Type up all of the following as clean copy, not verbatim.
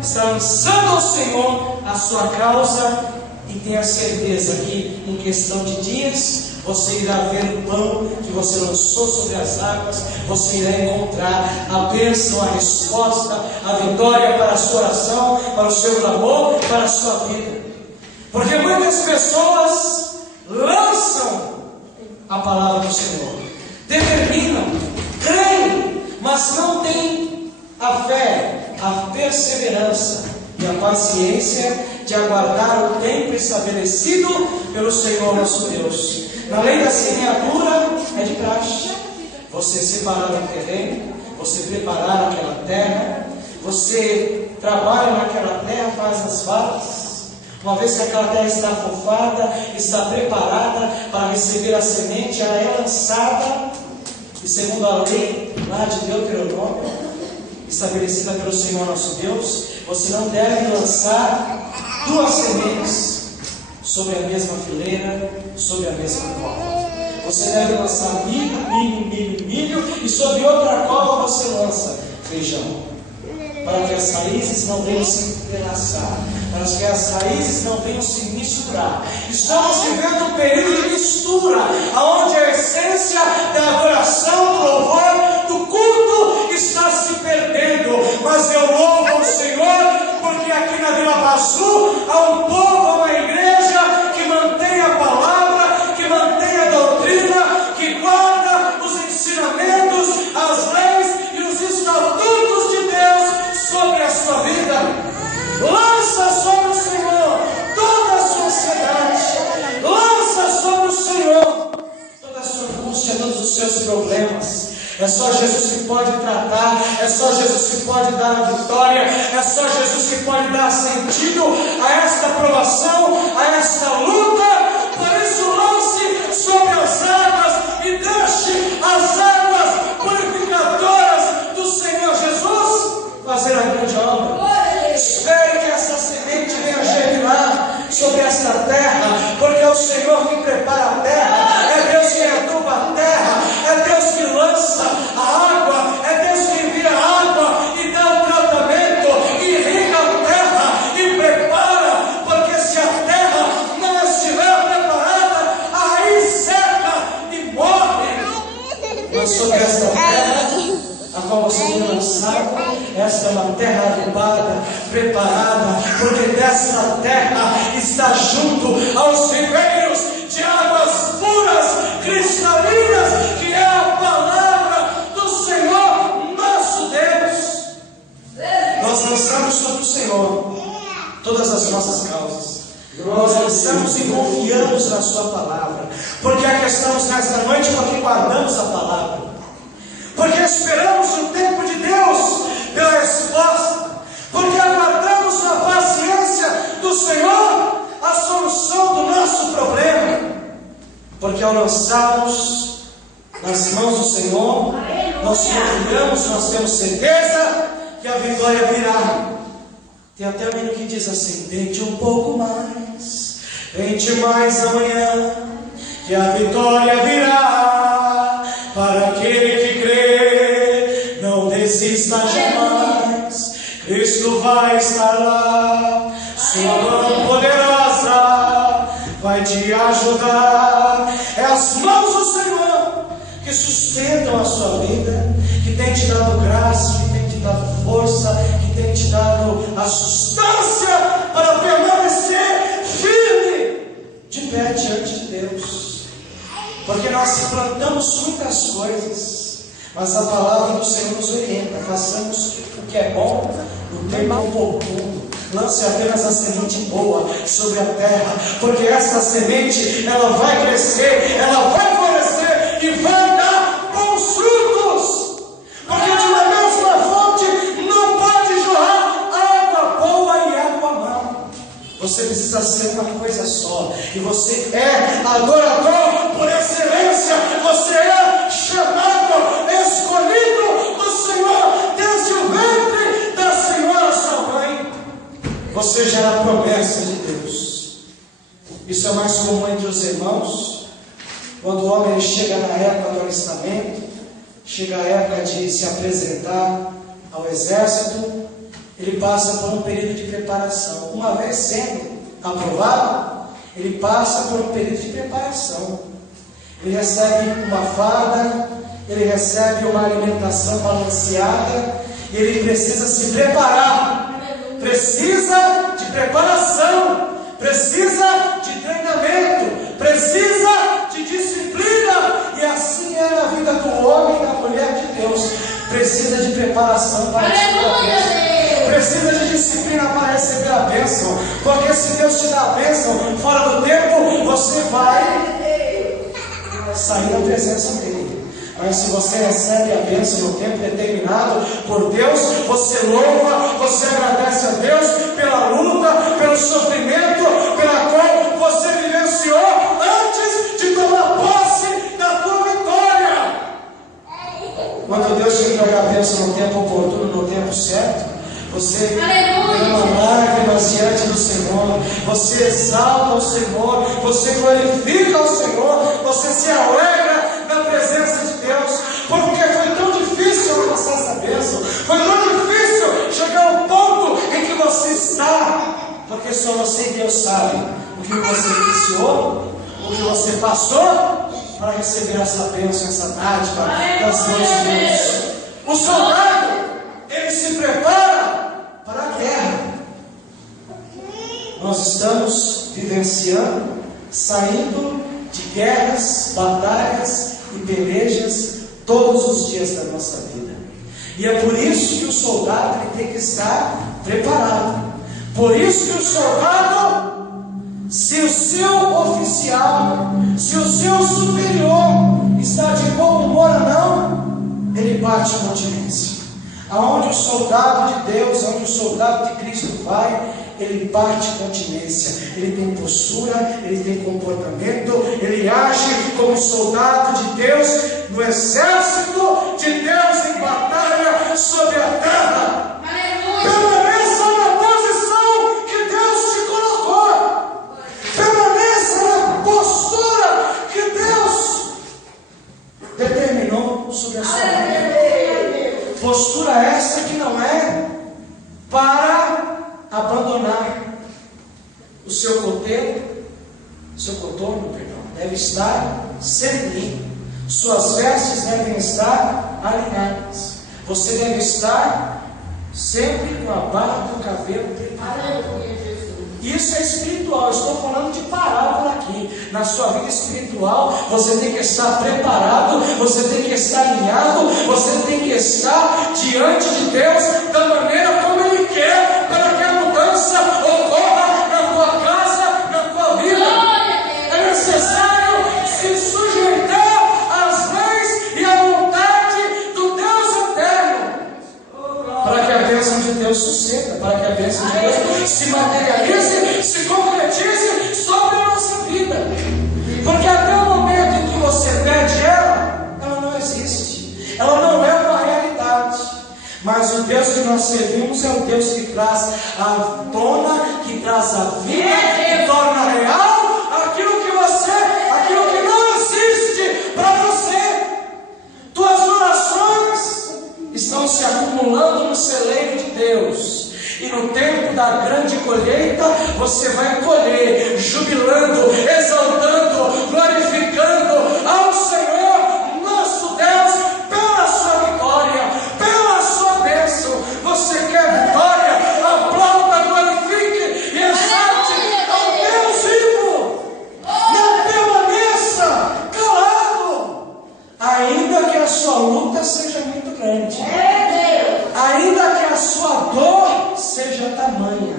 está lançando ao Senhor a sua causa, e tenha certeza que em questão de dias você irá ver o pão que você lançou sobre as águas, você irá encontrar a bênção, a resposta, a vitória para a sua oração, para o seu clamor, para a sua vida. Porque muitas pessoas lançam a palavra do Senhor, determinam, creem, mas não têm a fé, a perseverança e a paciência de aguardar o tempo estabelecido pelo Senhor nosso Deus. Na lei da semeadura é de praxe você separar o terreno, você preparar aquela terra, você trabalha naquela terra, faz as varas. Uma vez que aquela terra está afofada, está preparada para receber a semente, ela é lançada, e segundo a lei lá de Deuteronômio, estabelecida pelo Senhor nosso Deus, você não deve lançar duas sementes sobre a mesma fileira, sobre a mesma cova. Você deve lançar milho, e sobre outra cova você lança feijão, para que as raízes não venham se entrelaçar, para que as raízes não venham se misturar. Estamos vivendo um período de mistura, onde a essência da adoração, do louvor, do culto está se perdendo. Mas eu louvo ao Senhor, porque aqui na Vila Bazu há um povo, uma igreja que mantém a palavra, que mantém a doutrina, que guarda os ensinamentos, as leis e os estatutos de Deus sobre a sua vida. Lança sobre o Senhor toda a sua ansiedade, lança sobre o Senhor toda a sua angústia, todos os seus problemas. É só Jesus que pode tratar, é só Jesus que pode dar a vitória, é só Jesus que pode dar sentido a esta provação, a esta luta. Por isso, lance sobre as águas e deixe as águas purificadoras do Senhor Jesus fazer a grande obra. Espere que essa semente venha germinar sobre esta terra, porque é o Senhor que prepara a terra, é Deus que aduba a terra, é Deus que lança a água, é Deus que envia a água e dá o tratamento, e irriga a terra e prepara, porque se a terra não estiver preparada, a raiz seca e morre. Mas sobre esta terra, a qual você foi lançado, esta é uma terra adubada, preparada, porque dessa terra está junto aos ribeiros de águas puras, cristalinas, que é a palavra do Senhor nosso Deus. Nós lançamos sobre o Senhor todas as nossas causas. Nós lançamos e confiamos na sua palavra, porque aqui estamos nesta noite, porque guardamos a palavra, porque esperamos o tempo de Deus pela resposta, porque aguardamos na paciência do Senhor a solução do nosso problema, porque ao lançarmos nas mãos do Senhor, nós confiamos, nós temos certeza que a vitória virá. Tem até um hino que diz assim: tente um pouco mais, tente mais amanhã, que a vitória virá para aquele que crê. Não desista jamais, Cristo vai estar lá, sua mão poderosa vai te ajudar. É as mãos do Senhor que sustentam a sua vida, que tem te dado graça, que tem te dado força, que tem te dado a substância para permanecer firme de pé diante de Deus. Porque nós plantamos muitas coisas, mas a palavra do Senhor nos orienta: façamos o que é bom no tempo oportuno. Lance apenas a semente boa sobre a terra, porque essa semente, ela vai crescer, ela vai florescer e vai dar bons frutos. Porque de uma mesma fonte não pode jorrar água boa e água má. Você precisa ser uma coisa só, e você é adorador por excelência. Você é chamado, escolhido do Senhor desde o ventre da Senhora sua mãe. Você já é a promessa de Deus. Isso é mais comum entre os irmãos, quando o homem chega na época do alistamento, chega a época de se apresentar ao exército. ele passa por um período de preparação. Uma vez sendo aprovado, ele passa por um período de preparação. Ele recebe uma farda, ele recebe uma alimentação balanceada, e ele precisa se preparar. Precisa de preparação, precisa de treinamento, precisa de disciplina. E assim é na vida do homem e da mulher de Deus. Precisa de preparação para receber a bênção. Precisa de disciplina para receber a bênção. Porque se Deus te dá a bênção fora do tempo, você vai sair da presença dele. Mas se você recebe a bênção no tempo determinado por Deus, você louva, você agradece a Deus pela luta, pelo sofrimento, pela qual você vivenciou antes de tomar posse da tua vitória. Quando Deus te entrega a bênção no tempo oportuno, no tempo certo, você derrama lágrimas diante do Senhor, você exalta o Senhor, você glorifica o Senhor, você se alegra na presença de Deus, porque foi tão difícil alcançar essa bênção, foi tão difícil chegar ao ponto em que você está, porque só você e Deus sabem o que você iniciou, o que você passou para receber essa bênção, essa dádiva das mãos de Deus. O soldado, ele se prepara para a guerra. Nós estamos vivenciando, saindo de guerras, batalhas e pelejas todos os dias da nossa vida. E é por isso que o soldado ele tem que estar preparado. Por isso que o soldado, se o seu oficial, se o seu superior está de bom humor ou não, ele bate continência. Aonde o soldado de Deus, onde o soldado de Cristo vai, ele bate continência, ele tem postura, ele tem comportamento, ele age como soldado de Deus no exército de Deus em batalha sobre a terra. Permaneça na posição que Deus te colocou, permaneça na postura que Deus determinou sobre a sua vida. Postura essa que não é para abandonar o seu coturno, deve estar sereno. Suas vestes devem estar alinhadas. Você deve estar sempre com a barba do cabelo preparada. Isso é espiritual, estou falando de parábola aqui. Na sua vida espiritual, você tem que estar preparado, você tem que estar alinhado, você tem que estar diante de Deus da maneira como Ele quer, para que a mudança ocorra na tua casa, na tua vida. É necessário se sujeitar às leis e à vontade do Deus eterno, para que a bênção de Deus suceda, para que a bênção de Deus se materialize, se concretize sobre a nossa vida. Porque até o momento em que você pede ela não existe, ela não é uma realidade. Mas o Deus que nós servimos é o Deus que traz a tona, que traz a vida, que torna real aquilo que não existe para você. Tuas orações estão se acumulando no celeiro de Deus. E no tempo da grande colheita, você vai colher, jubilando, exaltando, glorificando ao Senhor, nosso Deus, pela sua vitória, pela sua bênção. Você quer vitória? Aplauda, glorifique e exalte ao Deus vivo. Não permaneça calado, ainda que a sua luta seja muito grande, ainda que a sua dor seja tamanha,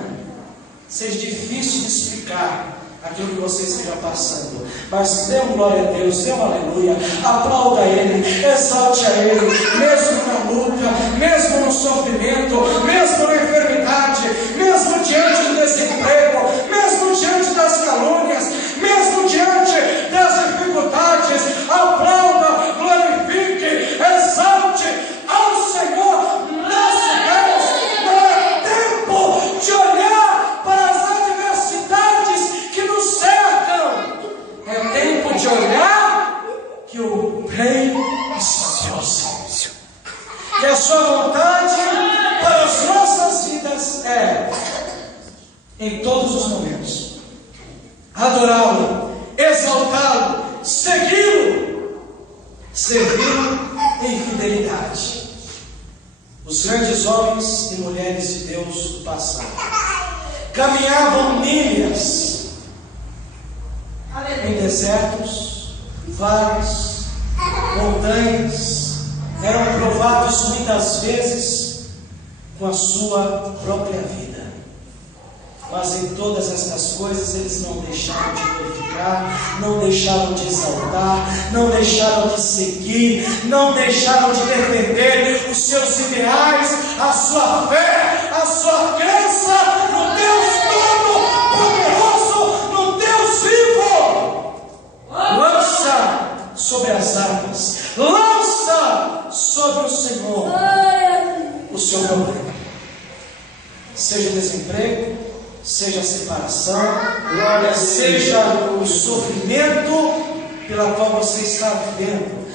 seja difícil de explicar aquilo que você esteja passando, mas dê glória a Deus, dê aleluia, aplauda Ele, exalte a Ele, mesmo na luta, mesmo no sofrimento, mesmo na enfermidade, mesmo diante do desemprego, mesmo diante das calúnias, mesmo diante das dificuldades. Aplauda, glorifique, exalte ao Senhor nosso Deus. Não é tempo de olhar para as adversidades que nos cercam, é tempo de olhar que o Rei está próximo, que a sua vontade para as nossas vidas em todos os momentos, adorá-lo, exaltá-lo, segui-lo, servi-lo em fidelidade. Os grandes homens e mulheres de Deus do passado caminhavam milhas em desertos, vales, montanhas, eram provados muitas vezes com a sua própria vida. Mas em todas estas coisas eles não deixaram de glorificar, não deixaram de exaltar, não deixaram de seguir, não deixaram de defender os seus ideais, a sua fé, a sua crença no Deus Todo-Poderoso, no Deus vivo. Lança sobre as águas, lança sobre o Senhor o seu problema, seja desemprego, seja a separação, seja o sofrimento pela qual você está vivendo.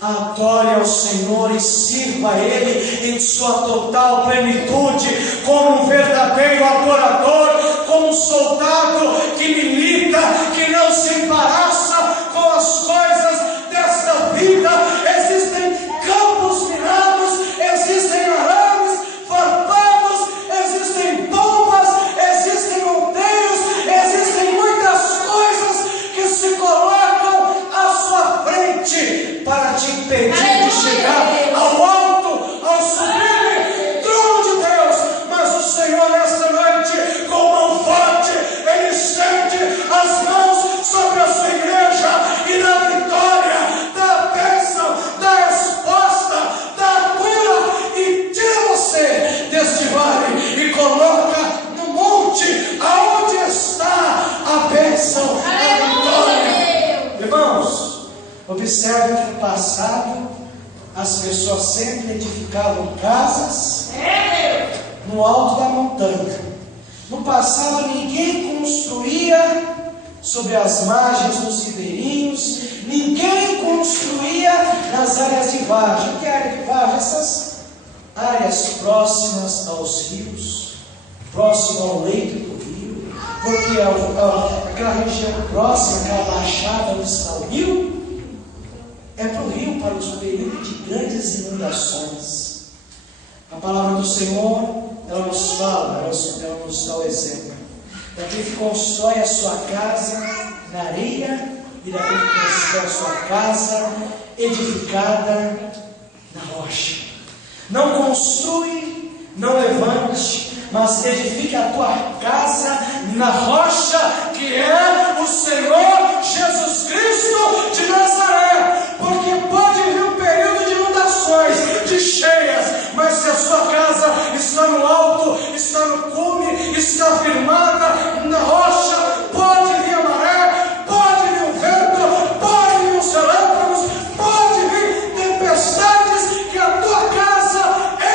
Adore ao Senhor e sirva a Ele em sua total plenitude, como um verdadeiro adorador, como um soldado que milita, que não se embaraça com as coisas desta vida. Existem campos minados, existem arames farpados, existem bombas, existem monteiros, existem muitas coisas que se colocam à sua frente para te impedir de chegar ao alto, ao sublime trono de Deus. Mas o Senhor nesta noite, com mão forte, Ele estende as mãos sobre a sua igreja e na vitória, da bênção, da resposta, da cura, e tira você deste vale e coloca no monte aonde está a bênção, a vitória. Irmãos, observe que no passado as pessoas sempre edificavam casas no alto da montanha. No passado ninguém construía sobre as margens dos ribeirinhos, ninguém construía nas áreas de vargem. O que é área de vargem? Essas áreas próximas aos rios, próximo ao leito do rio, porque aquela região próxima, aquela baixada onde está o rio, é para o rio, para os períodos de grandes inundações. A palavra do Senhor, ela nos fala, ela nos dá o exemplo daquele que constrói a sua casa na areia e daquele que constrói a sua casa edificada na rocha. Não construi, não levante, mas edifique a tua casa na rocha, que é o Senhor Jesus Cristo de Nazaré. Porque pode vir um período de inundações, de cheias, mas se a sua casa está no alto, está no cume, está firmada na rocha, pode vir a maré, pode vir o vento, pode vir os relâmpagos, pode vir tempestades, que a tua casa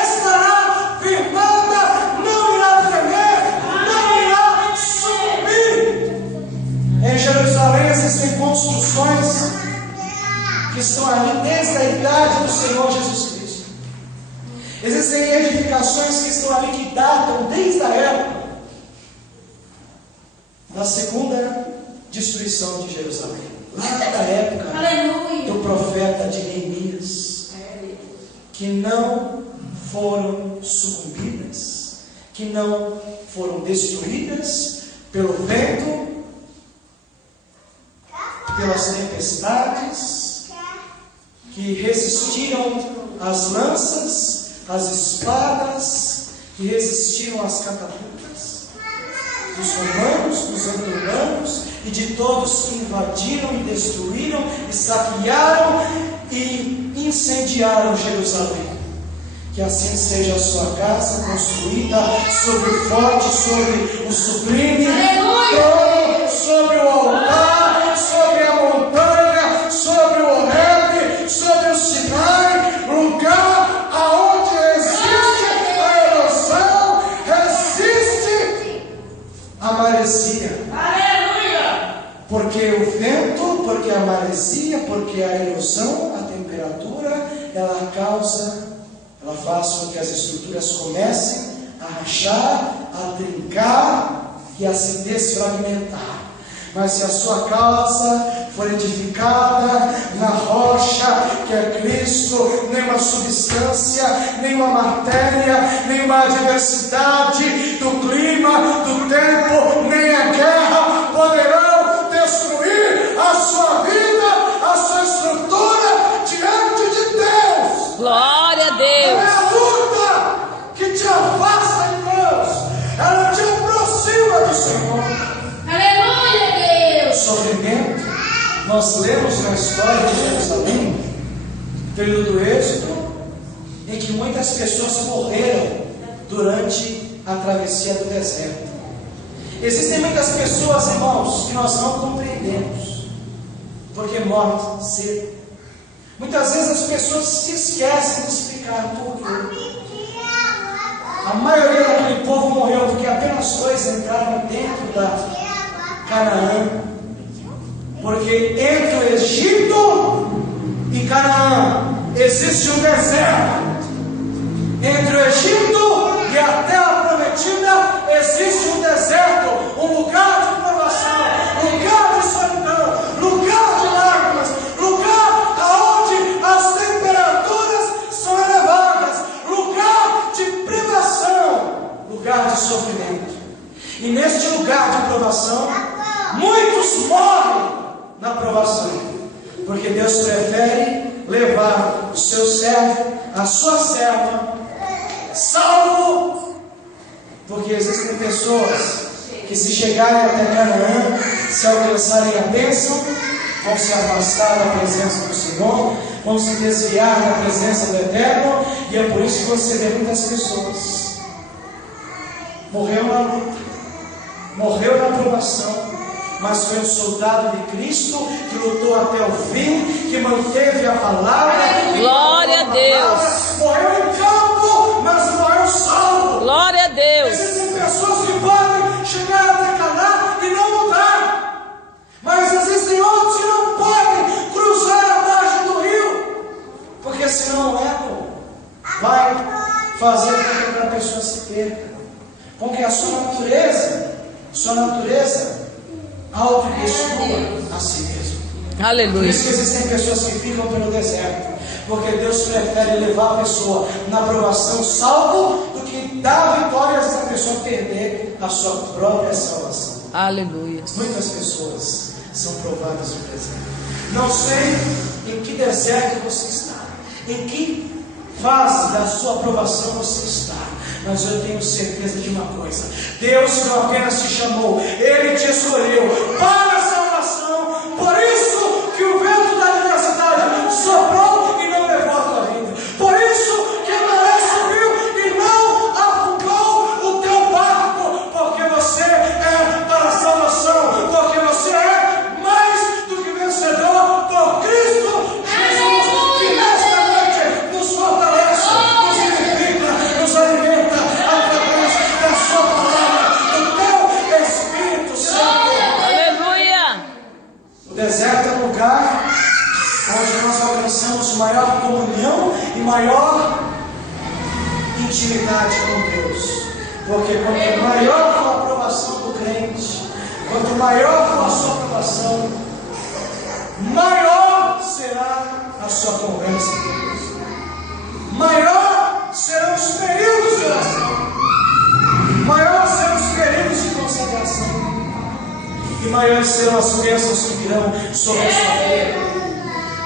estará firmada, não irá tremer, não irá sucumbir. Em Jerusalém existem construções que estão ali desde a idade do Senhor Jesus Cristo. Existem edificações que estão ali que datam desde a época da segunda destruição de Jerusalém, lá da época do profeta de Neemias, que não foram sucumbidas, que não foram destruídas pelo vento, pelas tempestades, que resistiram às lanças, às espadas, que resistiram às catapultas dos romanos, dos antonianos e de todos que invadiram e destruíram e saquearam e incendiaram Jerusalém. Que assim seja a sua casa construída sobre o forte, sobre o sublime trono, sobre o altar, sobre a montanha, sobre o Horebe, sobre o Sinai, lugar aonde existe a erosão, resiste a maresia. Porque o vento, porque a maresia, porque a erosão, a temperatura, ela faz com que as estruturas comecem a rachar, a trincar, e a se desfragmentar. Mas se a sua casa for edificada na rocha que é Cristo, nenhuma substância, nenhuma matéria, nenhuma adversidade do clima, do tempo, nem a guerra poderão destruir a sua vida, a sua estrutura diante de Deus. Glória a Não Deus. é a luta que te afasta de Deus, ela te aproxima do Senhor. Aleluia, Deus. Sofrimento, nós lemos na história de Jerusalém, período do Êxodo, em que muitas pessoas morreram durante a travessia do deserto. Existem muitas pessoas, irmãos, que nós não compreendemos, porque morrem cedo. Muitas vezes as pessoas se esquecem de explicar por quê. A maioria daquele povo morreu porque apenas 2 entraram dentro da Canaã, porque entre o Egito e Canaã existe um deserto. Entre o Egito e a terra prometida existe um deserto, um lugar de provação, lugar de solidão, lugar de lágrimas, lugar aonde as temperaturas são elevadas, lugar de privação, lugar de sofrimento. E neste lugar de provação, muitos morrem na provação, porque Deus prefere levar o seu servo, a sua serva, salvo, porque existem pessoas que, se chegarem até Canaã, se alcançarem a bênção, vão se afastar da presença do Senhor, vão se desviar da presença do Eterno, e é por isso que você vê muitas pessoas morreu na luta, morreu na provação, mas foi um soldado de Cristo que lutou até o fim, que manteve a palavra. Glória a Deus. Morreu em campo, mas morreu salvo. Glória a Deus. Existem pessoas que podem chegar até Canaã e não mudar, mas existem outros que não podem cruzar a margem do rio, porque senão o ego vai fazer com que a pessoa se perca, com que a sua natureza autodestrua a si mesmo. Por Aleluia. isso que existem pessoas que ficam pelo deserto, porque Deus prefere levar a pessoa na provação salvo do que dar vitória a essa pessoa perder a sua própria salvação. Aleluia. Muitas pessoas são provadas no deserto. Não sei em que deserto você está, em que fase da sua aprovação você está, mas eu tenho certeza de uma coisa: Deus não apenas te chamou, Ele te escolheu para a salvação. Por isso que o vento da adversidade soprou e não levou a tua vida. Por isso que a maré subiu e não afundou o teu barco, porque você é para a salvação, porque você é mais do que vencedor por Cristo Jesus, que nesta noite nos fortalece, nos edifica, nos alimenta através da sua palavra, do teu Espírito Santo. Aleluia. O deserto é um lugar onde nós alcançamos maior comunhão e maior intimidade com Deus, porque quanto maior for a aprovação do crente, quanto maior for a sua aprovação, maior será a sua conversa com Deus, maior serão os períodos de oração, maior serão os períodos de consagração, e maiores serão as bênçãos que virão sobre a sua vida,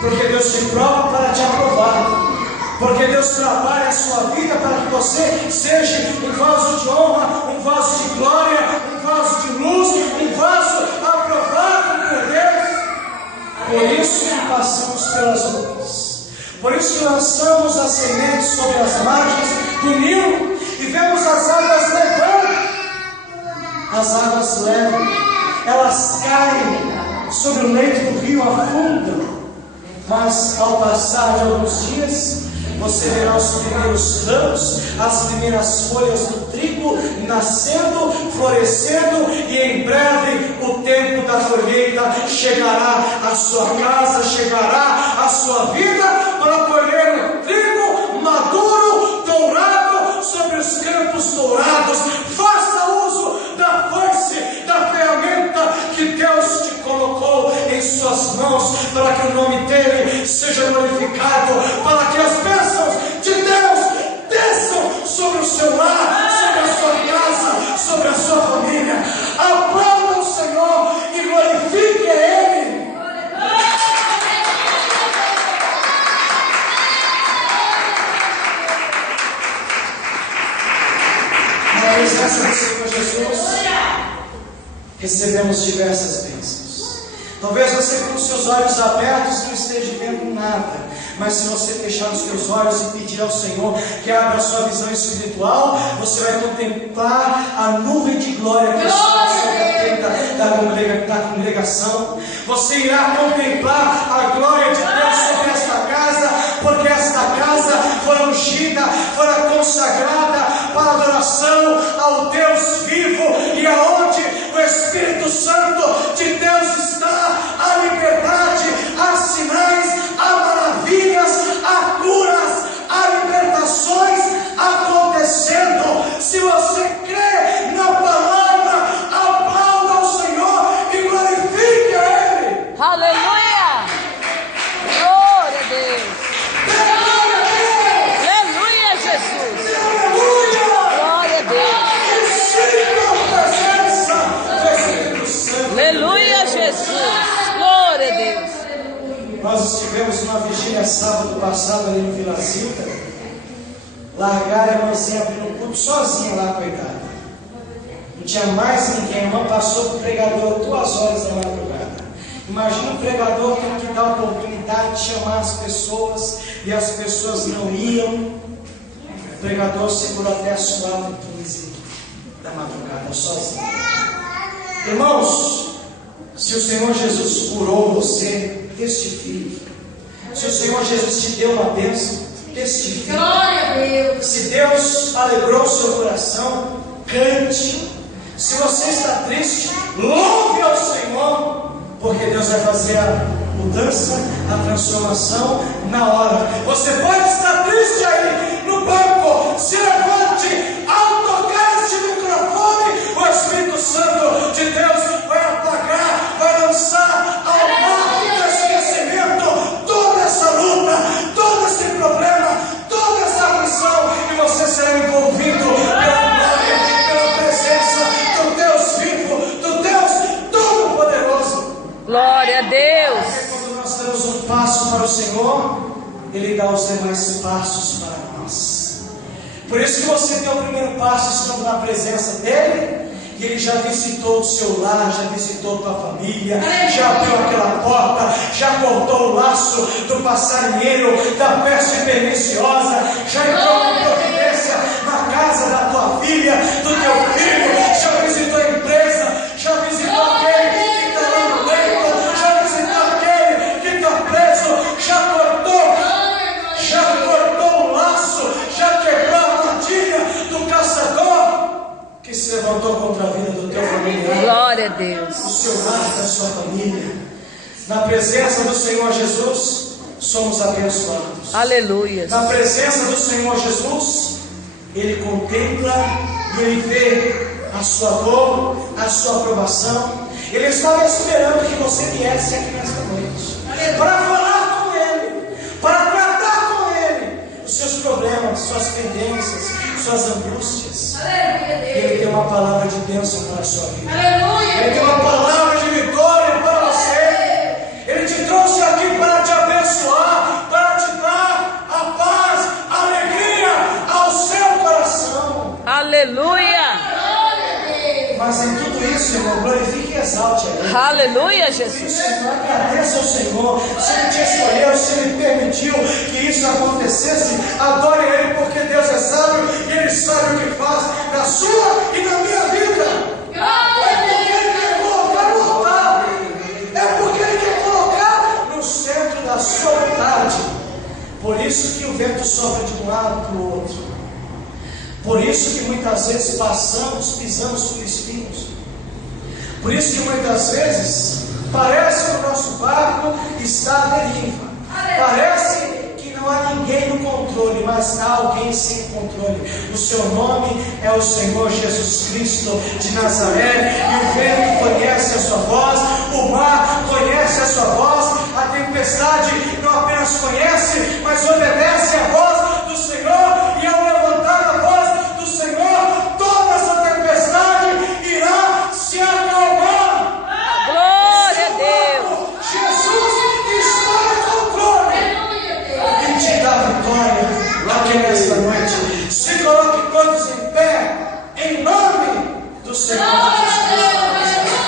porque Deus te prova para te aprovar, porque Deus trabalha a sua vida para que você seja um vaso de honra, um vaso de glória, um vaso de luz, um vaso aprovado por Deus. Por isso que passamos pelas lutas, por isso que lançamos as sementes sobre as margens do Nilo e vemos as águas levando. As águas levam, elas caem sobre o leito do rio, afundam, mas ao passar de alguns dias, você verá os primeiros ramos, as primeiras folhas do trigo nascendo, florescendo, e em breve o tempo da colheita chegará à sua casa, chegará à sua vida, para colher o trigo maduro, dourado, sobre os campos dourados. Faça uso da foice, presença do Senhor Jesus, recebemos diversas bênçãos. Talvez você com os seus olhos abertos não esteja vendo nada, mas se você fechar os seus olhos e pedir ao Senhor que abra a sua visão espiritual, você vai contemplar a nuvem de glória que está sobre a frente da congregação. Você irá contemplar a glória de Deus sobre esta casa, porque esta casa foi ungida, foi consagrada para adoração ao Deus vivo, e aonde o Espírito Santo de Deus está, há liberdade, há sinais, há maravilhas, há curas, há libertações acontecendo. Se você crê na palavra, aplauda ao Senhor e glorifique a Ele. Aleluia! Glória a Deus! Aleluia, Jesus! Glória a Deus! Sinta a presença do Espírito Santo. Aleluia, Jesus! Glória a Deus! Nós estivemos numa vigília sábado passado ali no Vila Zilda. Largaram a irmãzinha abrindo o culto sozinha lá, coitada. Não tinha mais ninguém. A irmã passou para o pregador 2 horas da madrugada. Imagina o pregador tendo que dar a oportunidade de chamar as pessoas e as pessoas não iam. O pregador segurou até as 4h15 da madrugada, sozinho. Irmãos, se o Senhor Jesus curou você, testifique. Se o Senhor Jesus te deu uma bênção, testifique. Glória a Deus. Se Deus alegrou o seu coração, cante. Se você está triste, louve ao Senhor, porque Deus vai fazer a mudança, a transformação na hora. Você pode estar triste aí no banco, se levante. Ao tocar este microfone, o Espírito Santo de Deus vai apagar, vai lançar ao mar do esquecimento toda essa luta, todo esse problema, toda essa aflição, e você será envolvido pela glória, pela presença do Deus vivo, do Deus Todo-Poderoso. Glória a Deus! Porque quando nós damos um passo para o Senhor, Ele dá os demais passos para nós. Por isso que você deu o primeiro passo estando na presença dEle, e Ele já visitou o seu lar, já visitou tua família, já abriu aquela porta, já cortou o laço do passarinheiro, da peste perniciosa, já entrou com providência na casa da tua filha, do teu filho, já visitou a empresa, já visitou aquele que está lá no leito, já visitou aquele que está preso, já cortou o laço, já quebrou a armadilha do caçador que se levantou contra a vida do teu familiar, Glória a Deus! do seu lar, da sua família. Na presença do Senhor Jesus, somos abençoados. Aleluia! Na presença do Senhor Jesus, Ele contempla e Ele vê a sua dor, a sua aprovação. Ele estava esperando que você viesse aqui nesta noite para falar com Ele, para tratar com Ele os seus problemas, suas pendências, suas angústias. Ele tem uma palavra de bênção para a sua vida. Ele tem uma palavra de vitória para você. Ele te trouxe aqui para te abençoar, para te dar a paz, a alegria ao seu coração. Aleluia! Mas em tudo isso, irmão, glorifique e exalte a Ele. Aleluia, Jesus! Isso, agradeça ao Senhor. Se Ele te escolheu, se Ele permitiu que isso acontecesse, adore a Ele, porque Deus é sábio e Ele sabe o que faz na sua e na minha vida. É porque Ele quer colocar no altar, é porque Ele quer colocar no centro da sua vontade. Por isso que o vento sopra de um lado para o outro. Por isso que muitas vezes pisamos por espinhos. Por isso que muitas vezes parece que o nosso barco está à deriva. Parece que não há ninguém no controle, mas há alguém sem controle. O seu nome é o Senhor Jesus Cristo de Nazaré. E o vento conhece a sua voz, o mar conhece a sua voz, a tempestade não apenas conhece, mas obedece a voz do Senhor. E ao levantar a voz do Senhor, toda essa tempestade irá se acalmar. Glória a Deus! Jesus está no controle e te dá vitória aqui nesta noite. Se coloque todos em pé, em nome do Senhor Jesus Cristo.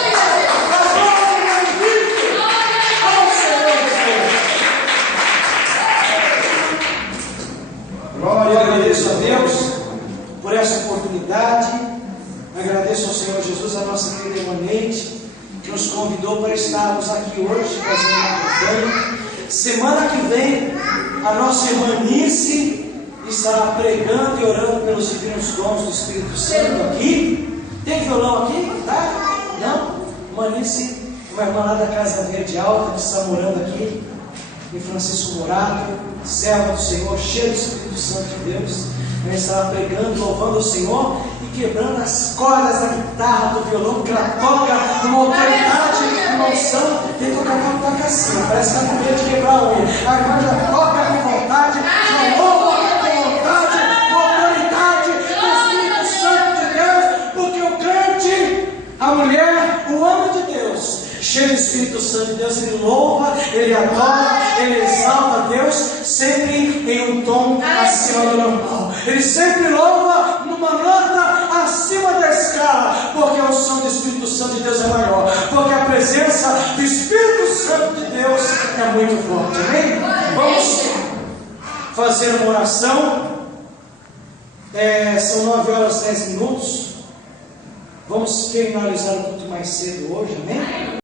Glória, eu agradeço a Deus por essa oportunidade. Agradeço ao Senhor Jesus, a nossa querida irmã Neide, que nos convidou para estarmos aqui hoje fazendo uma campanha. Semana que vem, a nossa irmã Nice estará pregando e orando pelos divinos dons do Espírito Santo aqui. Tem violão aqui? Tá? Não? Irmã Nice, uma irmã lá da Casa Verde Alta, que está morando aqui em Francisco Morato, serva do Senhor, cheia do Espírito Santo de Deus. Ela estará pregando, louvando o Senhor e quebrando as cordas da guitarra, do violão, porque ela toca numa autoridade, numa unção. Tem tocar uma placa assim, parece que está com medo de quebrar a unha. A irmã já toca com vontade, já louva com vontade, com autoridade do Espírito Santo de Deus, porque o crente, a mulher, o homem de Deus, cheio do Espírito Santo de Deus, ele louva, ele adora, ele exalta a Deus, sempre em um tom acima do normal. Ele sempre louva numa nota acima da escala, porque o som do Espírito Santo de Deus é maior, porque a presença do Espírito Santo de Deus é muito forte. Amém? Vamos fazer uma oração. São 9h10. Vamos finalizar um pouco mais cedo hoje, amém?